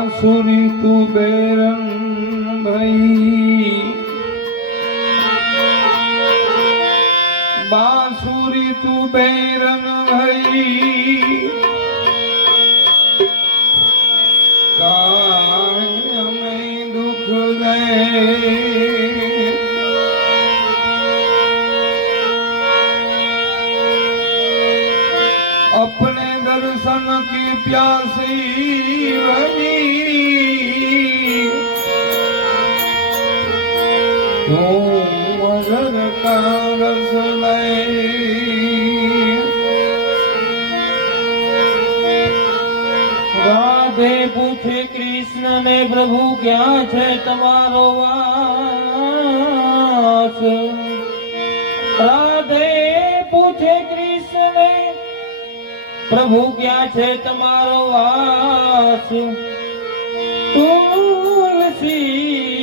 बांसुरी तू बेरन भई, बांसुरी तू बेरन भई, काहे हमें दुख दे। अपने दर्शन की प्यासी बनी, तुम मगर का रस ले। राधे पूछे कृष्ण ने प्रभु क्या छे तमारो वास। राधे पूछे कृष्ण ने प्रभु क्या छे तमारो वास। तुलसी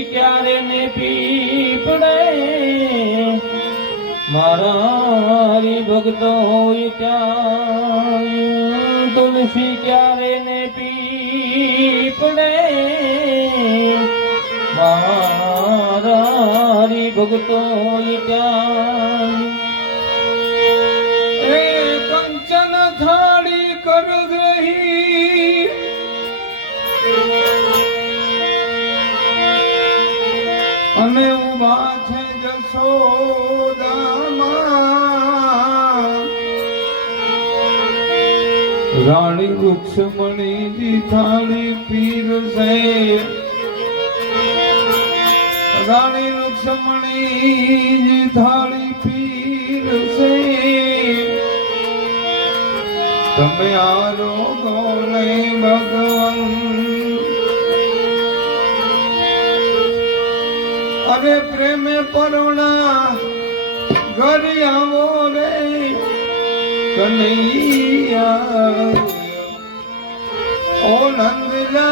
क्यारे ने पीपड़े, मारा हरि भक्तो होय त्याग। तुलसी क्यारे ने पीपड़े, मारा हरि भक्तो होय त्याग। कंचन थाड़ी कर रही, अने उभा छे जसोदामां। रानी रुक्ष्मणी जी थाली पीर से, रानी रुक्ष्मणी जी थाली पीर से। તમે આરોગો નહીં ભગવાન, અરે પ્રેમે પરોણા ઘરે આવો રે કનૈયા, ઓ નંદલાલા।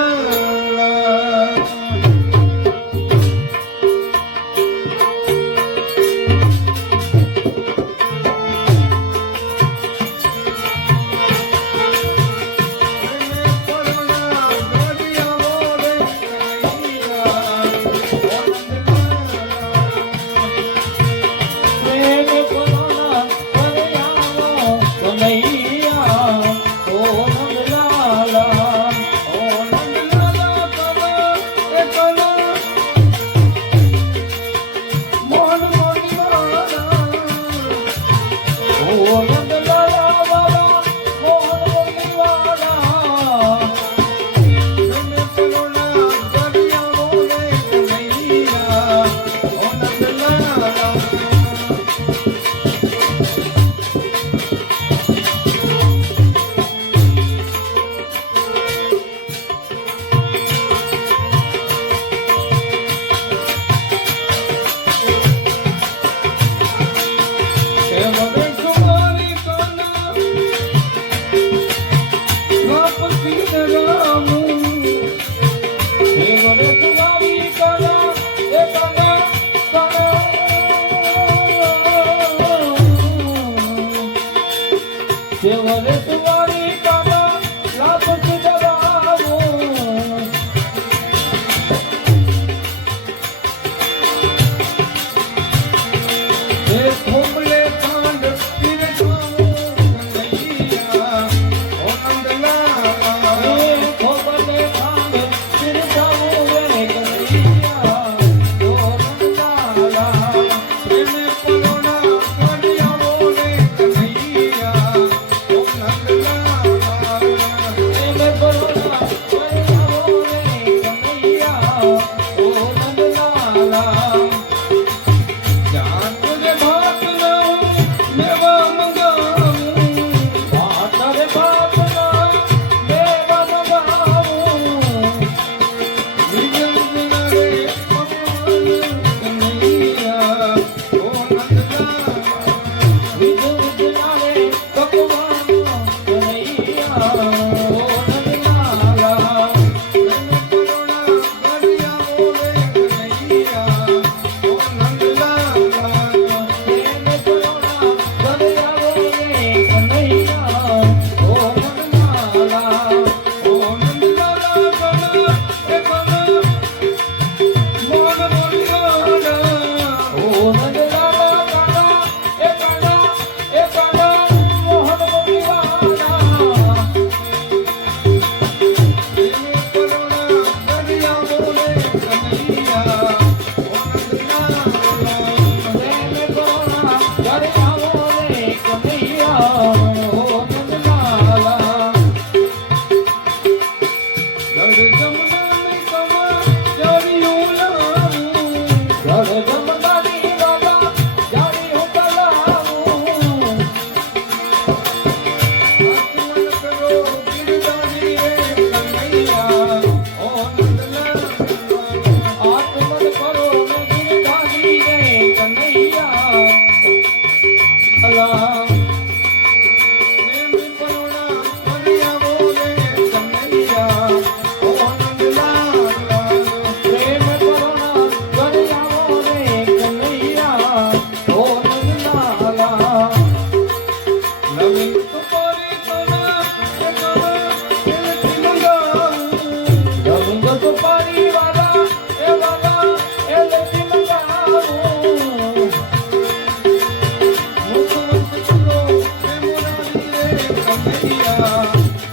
કનૈયા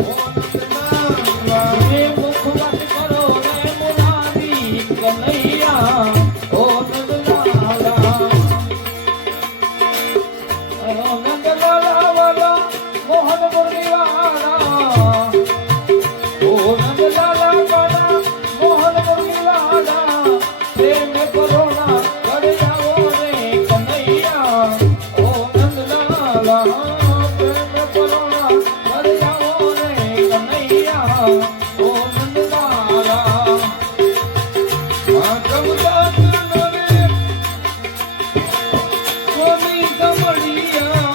ઓ નંદલાલા હે મુખવાસ કરો રે મુરારી કનૈયા ઓ નંદલાલા નંદલાલા વાલા મોહન મુરલીવાલા ઓ નંદલાલા વાલા મોહન મુરલીવાલા પ્રેમ કરુણા કરી જાઓ રે કનૈયા ઓ નંદલાલા પ્રેમ કરુણા કરી જાઓ રે કનૈયા ઓ નંદલાલા માધવદાસ નરે સ્વામી સમડિયા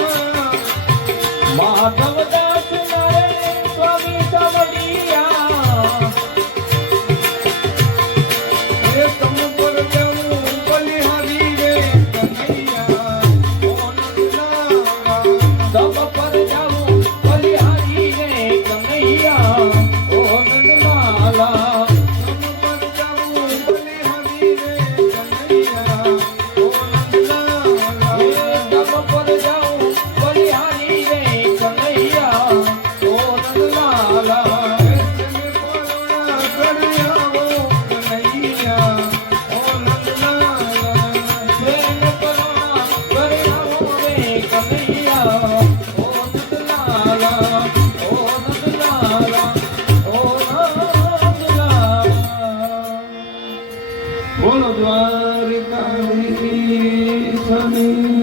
માધવદાસ નરે સ્વામી સમડિયા એ તમ પર જવું બલિહારી રે કનૈયા ઓ નંદલાલા તબ પર જાઉં બલિહારી રે કનૈયા ઓ નંદલાલા તમ પર જવું બલિહારી રે કનૈયા ઓ નંદલાલા હે તબ પર જાઉં બલિહારી રે કનૈયા ઓ નંદલાલા તમે પોણા ગણ્યા ઓ કનૈયા ઓ નંદલાલા પ્રેમ કરુણા કરી આવો રે કનૈયા ઓ નંદલાલા ઓ નંદલાલા ઓ નંદલાલા બોલો દ્વારિકાધીશની